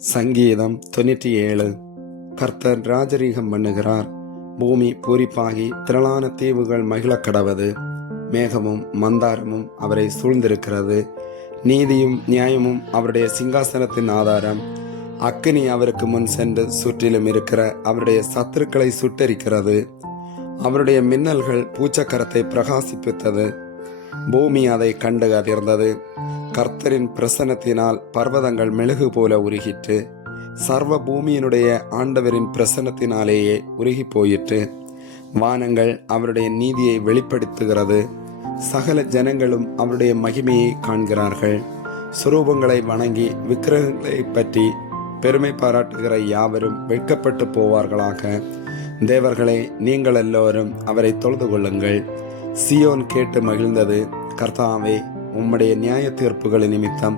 சங்கீதம் 97. கர்த்தர் ராஜரீகம் பண்ணுகிறார். பூமி பூரிப்பாகி திரளான தீவுகள் மகிழக்கடவது. மேகமும் மந்தாரமும் அவரை சூழ்ந்திருக்கிறது. நீதியும் நியாயமும் அவருடைய சிங்காசனத்தின் ஆதாரம். அக்கினி அவருக்கு முன் சென்று சுற்றிலும் இருக்கிற அவருடைய சத்துருக்களை சுட்டரிக்கிறது. அவருடைய மின்னல்கள் பூச்சக்கரத்தை பிரகாசிப்பித்தது. பூமி அதை கண்டு அதிர்ந்தது. கர்த்தரின் பிரசன்னத்தினால் பர்வதங்கள் மெழுகு போல உருகிற்று. சர்வ பூமியினுடைய ஆண்டவரின் பிரசன்னத்தினாலேயே உருகி போயிற்று. வானங்கள் அவருடைய நீதியை வெளிப்படுத்துகிறது. சகல ஜனங்களும் அவருடைய மகிமையை காண்கிறார்கள். சுரூபங்களை வணங்கி விக்கிரகங்களை பற்றி பெருமை பாராட்டுகிற யாவரும் வெட்கப்பட்டு போவார்களாக. தேவர்களே, நீங்கள் எல்லோரும் அவரை தொழுது கொள்ளுங்கள். சியோன் கேட்டு மகிழ்ந்தது. கர்த்தாவே, உம்முடைய நியாய தீர்ப்புகளின் நிமித்தம்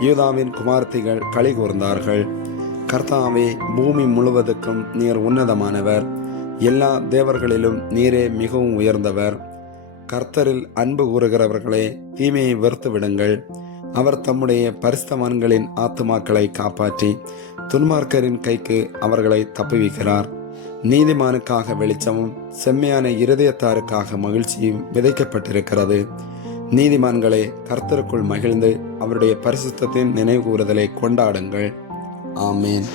யூதாவின் குமார்த்திகள் களி கூர்ந்தார்கள். கர்த்தாவே, பூமி முழுவதுக்கும் நீர் உன்னதமானவர். எல்லா தேவர்களிலும் நீரே மிகவும் உயர்ந்தவர். கர்த்தரில் அன்பு கூறுகிறவர்களே, தீமையை வெறுத்து விடுங்கள். அவர் தம்முடைய பரிசுத்தவான்களின் ஆத்துமாக்களை காப்பாற்றி துன்மார்க்கரின் கைக்கு அவர்களை தப்புவிக்கிறார். நீதிமானுக்காக வெளிச்சமும் செம்மையான இருதயத்தாருக்காக மகிழ்ச்சியும் விதைக்கப்பட்டிருக்கிறது. நீதிமான்களே, கர்த்தருக்குள் மகிழ்ந்து அவருடைய பரிசுத்தத்தின் நினைவு கூறுதலை கொண்டாடுங்கள். ஆமேன்.